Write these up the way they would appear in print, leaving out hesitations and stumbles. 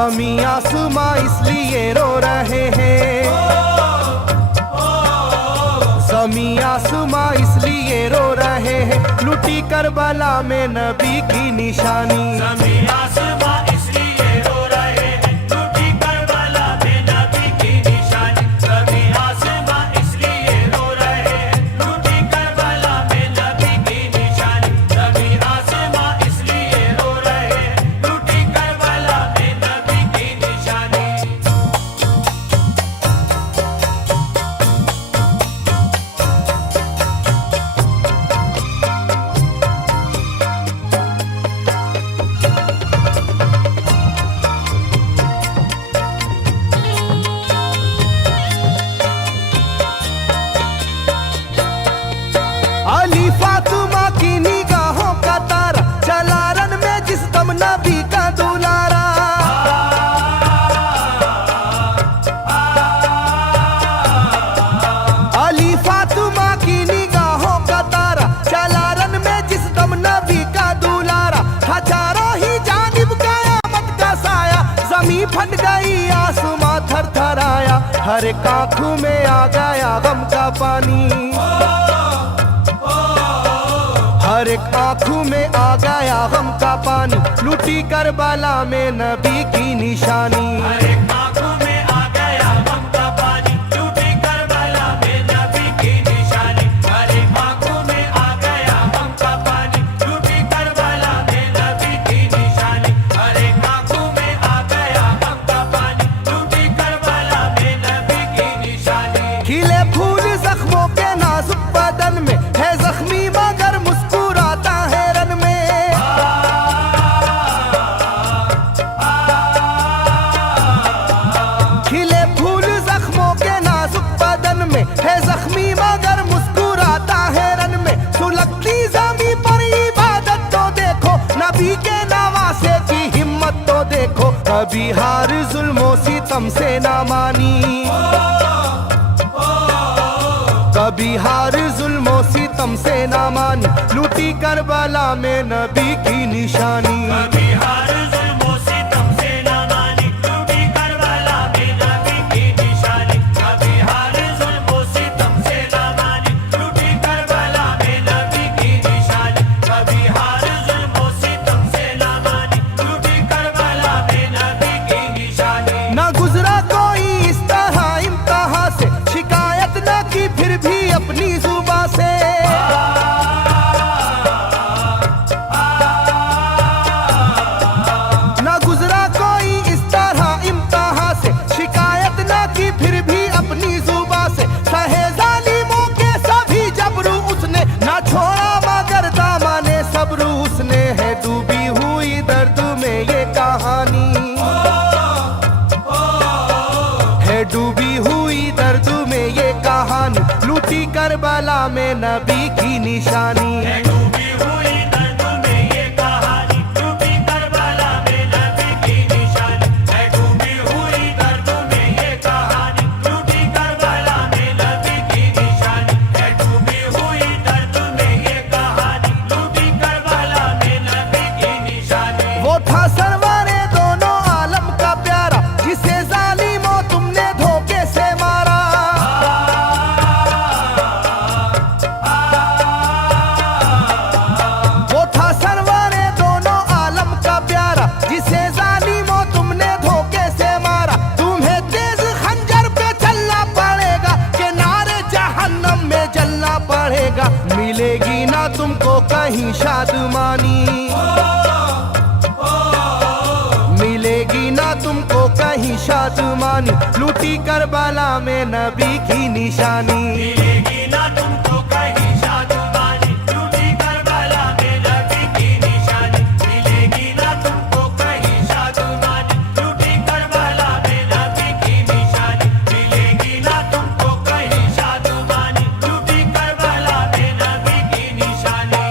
ज़मीं आसमां इसलिए रो रहे हैं, ज़मीं आसमां इसलिए रो रहे हैं, लुटी करबला में नबी की निशानी। ज़मीं आसमां इसलिए रो रहे हैं, लुटी करबला में नबी की निशानी। ज़मीं आसमां इसलिए रो रहे हैं, लुटी करबला में नबी की निशानी। ज़मीं आसमां इसलिए रो रहे हैं, लुटी करबला में नबी की निशानी। अली फातिमा की निगाहों का तारा, चला रन में जिस दम नबी का दुलारा। अली फातिमा की निगाहों का तारा, चला रन में जिस दम नबी का दुलारा। हजारों ही जानिब कयामत का साया, जमीन फट गई आसमां थर थर आया। हर एक आंखों में आ गया गम का पानी, हर एक आंखों में आ गया गम का पानी, लुटी करबला में नबी की निशानी। हर एक आंखों में आ गया गम का पानी, लुटी करबला में नबी की निशानी। हर एक आंखों में आ गया गम का पानी, लुटी करबला में नबी की निशानी। हर एक आंखों में आ गया गम का पानी, लुटी करबला में नबी की निशानी। खिले फूल जख्मों के नाजुक बदन में है जख्मी मगर मुस्कुराता है रन में। खिले फूल जख्मों के नाजुक बदन में है जख्मी मगर मुस्कुराता है रन में। सुलगती ज़मीं पर इबादत तो देखो, नबी के नवासे की हिम्मत तो देखो। कभी हार जुल्मों सितम से ना मानी, कभी हार जुल्मों सितम से ना मानी, लुटी करबला में नबी की निशानी। कभी हार जुल्मों सितम से ना मानी, लुटी करबला में नबी की निशानी। कभी हार जुल्मों सितम से ना मानी, लुटी करबला में नबी की निशानी। कभी हार जुल्मों सितम से ना मानी, लुटी करबला में नबी की निशानी। ना गुजरा कोई इस तरह इम्तिहा से, शिकायत न की फिर भी अपनी जुबां से। ना गुजरा कोई इस तरह इम्तिहा से, शिकायत न की फिर भी अपनी जुबां से। सहे जालिमों के सभी जबरू उसने, ना छोड़ा मगर दामने सब्र उसने। है डूबी हुई दर्द में ये कहानी, है डूबी हुई दर्द में ये कहानी, लुटी करबला में नबी की निशानी। है डूबी हुई दर्द में ये कहानी, लुटी करबला में नबी की निशानी। है डूबी हुई दर्द में ये कहानी, लुटी करबला में नबी की निशानी। है डूबी हुई दर्द में ये कहानी, लुटी करबला में नबी की निशानी। वो था सरवारे दोनों आलम का प्यारा, जिसे जालिमों तुमने धोखे से मारा। वो था सरवारे दोनों आलम का प्यारा, जिसे जालिमों तुमने धोखे से मारा। तुम्हें तेज खंजर पे चलना पड़ेगा, के नारे जहन्नम में जलना पड़ेगा। मिलेगी ना तुमको कहीं शादमानी, मिलेगी ना तुमको कहीं शादमानी, लुटी करबला में नबी की निशानी। मिलेगी ना तुमको कहीं शादमानी, लुटी करबला में नबी की निशानी। मिलेगी ना तुमको कहीं शादमानी, लुटी करबला में नबी की निशानी। मिलेगी ना तुमको कहीं शादमानी, लुटी करबला में नबी की निशानी।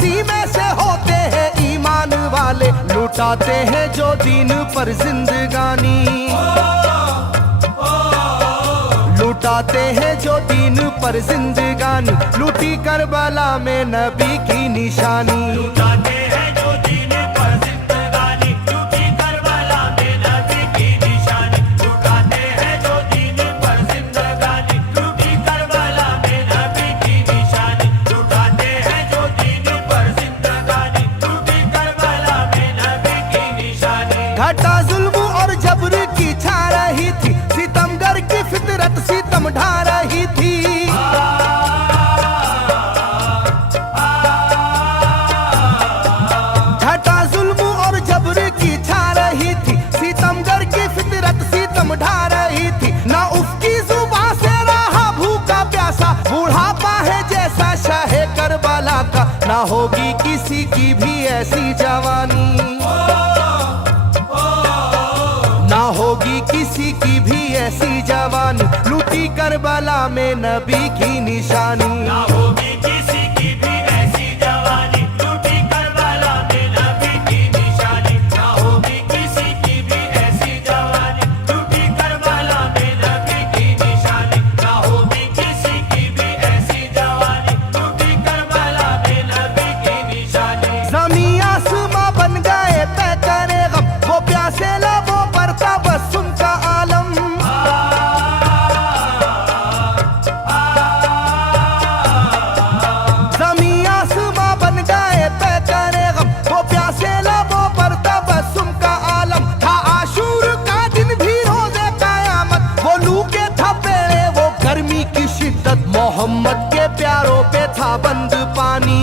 उसी में से होते हैं ईमान वाले, लुटाते हैं जो दीन पर जिंदगानी, लुटाते हैं जो दीन पर जिंदगानी, लूटी करबला में नबी की निशानी। लुटाते हैं जो दीन पर जिंदगानी, लूटी करबला में नबी की निशानी। लुटाते हैं जो दीन पर जिंदगानी, लूटी करबला में नबी की निशानी। लुटाते हैं जो दीन पर जिंदगानी, लूटी करबला में नबी की निशानी। घटा जुल्म और जबर की छा रही थी, सितमगर की फितरत सितम ढा रही थी। घटा जुल्म और जबर की छा रही थी, सितमगर की फितरत सितम ढा रही थी। ना उसकी जुबान से रहा भूखा प्यासा, बुढ़ापा है जैसा शाहे करबला का, ना होगी किसी की भी ऐसी जवानी, ना होगी किसी की भी ऐसी जवानी, लूटी करबला में नबी की निशानी। ना होगी किसी की भी ऐसी जवानी, लूटी करबला में नबी की निशानी। ना होगी किसी की भी ऐसी जवानी, लूटी करबला में नबी की निशानी। ना होगी किसी की भी ऐसी जवानी, लूटी करबला में नबी की निशानी। ज़मीं आसमां बन गए तय करे गम, वो प्यासे लबों पर तबस्सुम का आलम। ज़मीं आसमां बन गए तय करे गम, वो प्यासे लबों पर तबस्सुम का आलम। था आशूर का दिन भी रोज़े क़यामत, वो लू के थपेड़े वो गर्मी की शिद्दत, मोहम्मद के प्यारों पे था बंद पानी,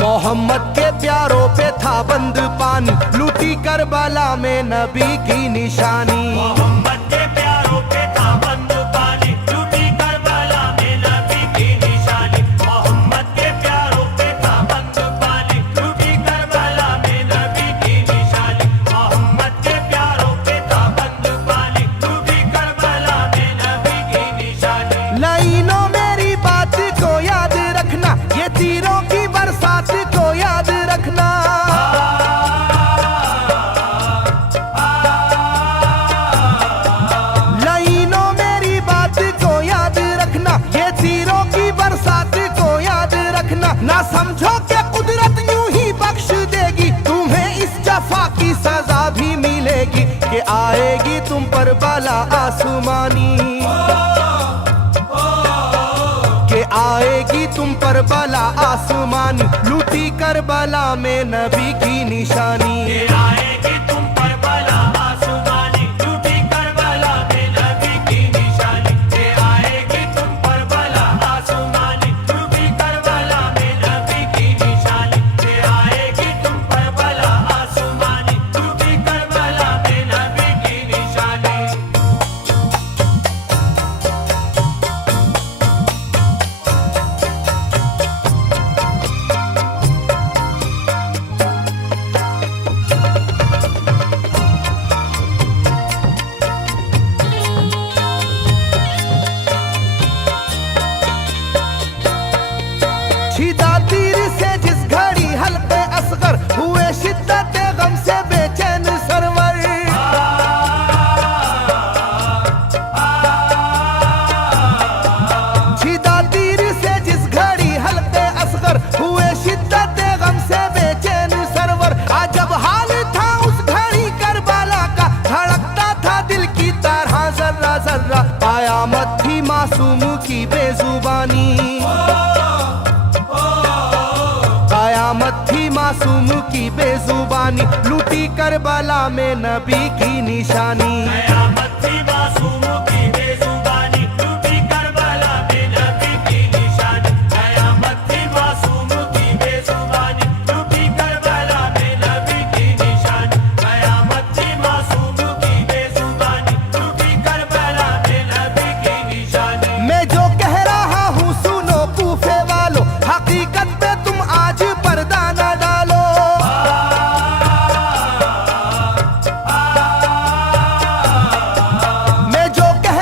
मोहम्मद के प्यारों पे था बंद पानी, लूटी करबला में नबी की निशानी। मोहम्मद के प्यारों पे था बंद पानी, लूटी करबला में नबी की निशानी। मोहम्मद के प्यारों पे था बंद पानी, लूटी करबला में नबी की निशानी। मोहम्मद के प्यारों पे था बंद पानी, लूटी करबला में नबी की निशानी। लाइनों मेरी बात को याद रखना, ये तीरों की बरसात को याद रखना। लाइनों मेरी बात को याद रखना, ये तीरों की बरसात को याद रखना। ना समझो कि कुदरत यूं ही बख्श देगी, तुम्हें इस जफा की सजा भी मिलेगी, कि आएगी तुम पर बला आसमानी, के आएगी तुम पर बला आसमानी, लूटी करबला में नबी की निशानी। ये आएगी तुम पर बला आसमानी, लूटी करबला में नबी की निशानी। ये आएगी तुम पर बला आसमानी, लूटी करबला में नबी की निशानी। ये आएगी तुम पर बला आसमानी, लूटी करबला में नबी की निशानी। छिदा तीर से जिस घड़ी हल्के असगर हुए, शिद्दत गम से बेचैन सरवर। छिदा तीर से जिस घड़ी हल्के असगर हुए, शिद्दत गम से बेचैन सरवर। अजब हाल था उस घड़ी करबला का, धड़कता था दिल की तरह जर्रा जर्रा। कयामत थी मासूम की बेजुबानी, कयामत थी मासूम की बेजुबानी, लूटी करबला में नबी की निशानी। कयामत थी मासूम की बेजुबानी, लूटी करबला में नबी की निशानी। कयामत थी मासूम की बेजुबानी, लूटी करबला में नबी की निशानी। कयामत थी मासूम की बेजुबानी, लूटी करबला में नबी की निशानी। मैं जो कह रहा हूँ सुनो कूफे वालों, हकीकत पे तुम आज पर्दा न डालो। मैं जो कह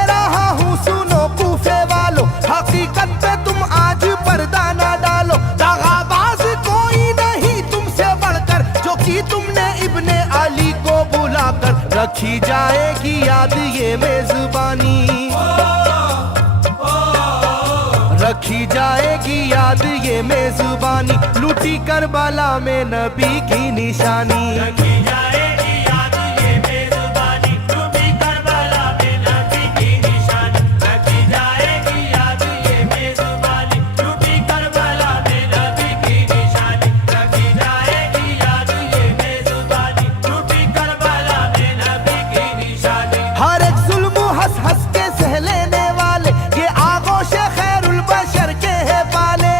रखी जाएगी याद ये मेजबानी, रखी जाएगी याद ये मेजबानी, लूटी करबला में नबी की निशानी। रखी जाएगी याद ये मेजबानी, लूटी करबला में नबी की निशानी। रखी जाएगी याद ये मेजबानी, लूटी करबला में नबी की निशानी। रखी जाएगी याद ये मेजबानी, लूटी करबला में नबी की निशानी। हर एक जुल्म हंस हंस के सह लेने वाले ये आगोश खैरुल बशर के है पाले।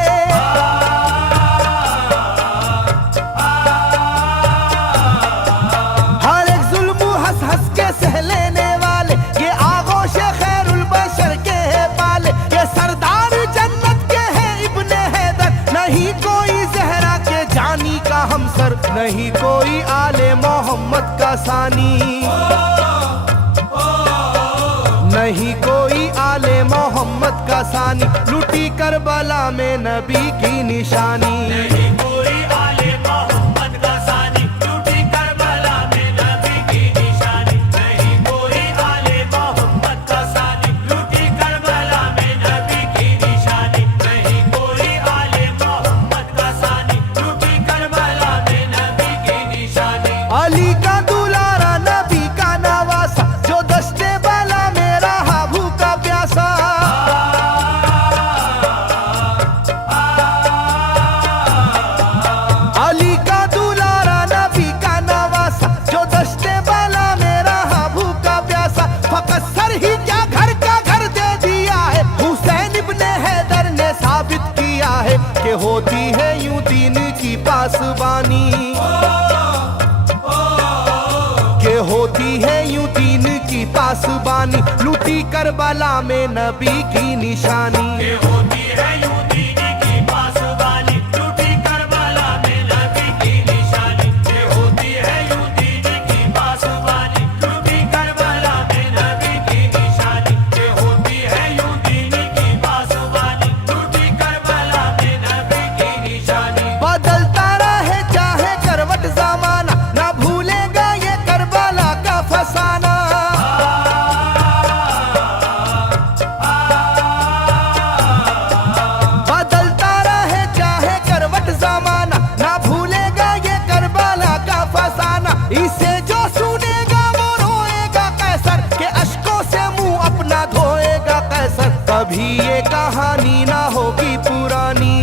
हर एक जुल्म हंस हंस के सह लेने वाले ये आगोश खैरुल बशर के है पाले। ये सरदार जन्नत के है इब्ने हैदर, नहीं कोई जहरा के जानी का हमसर, नहीं कोई आले मोहम्मद का सानी, नहीं कोई आले मोहम्मद का सानी, लूटी करबला में नबी की निशानी। नहीं कोई आले मोहम्मद का सानी, लूटी करबला में नबी की निशानी। नहीं कोई आले मोहम्मद का सानी, लूटी करबला में नबी की निशानी। नहीं कोई आले मोहम्मद का सानी, लूटी करबला में नबी की निशानी। अली का दुलारा नबी का नवासा, जो दस्ते बाला में रहा भूखा प्यासा। अली का दुलारा नबी का नवासा, जो दस्ते बाला में रहा भूखा प्यासा। फकत सर ही क्या घर का घर दे दिया है, हुसैन इब्ने हैदर ने साबित किया है कि होती है यूं दीन की पासबानी, के होती है यूं दीन की पासबानी, लूटी करबला में नबी की निशानी। ये होती है यूं दीन की पासबानी, लूटी करबला में नबी की निशानी। ये होती है यूं दीन की पासबानी, लूटी करबला में नबी की निशानी। ये होती है यूं दीन की पासबानी, लूटी करबला में नबी की निशानी। बदलता रहे चाहे करवट जमाना, ना भूलेगा ये करबला का फसाना। बदलता रहे चाहे करवट जमाना, ना भूलेगा ये करबला का फसाना। इसे जो सुनेगा वो रोएगा कैसर, के अश्कों से मुंह अपना धोएगा कैसर। कभी ये कहानी ना होगी पुरानी,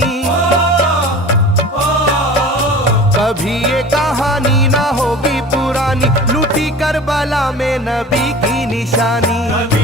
कभी ये कहानी ना होगी पुरानी, लूटी करबला में नबी की निशानी। कभी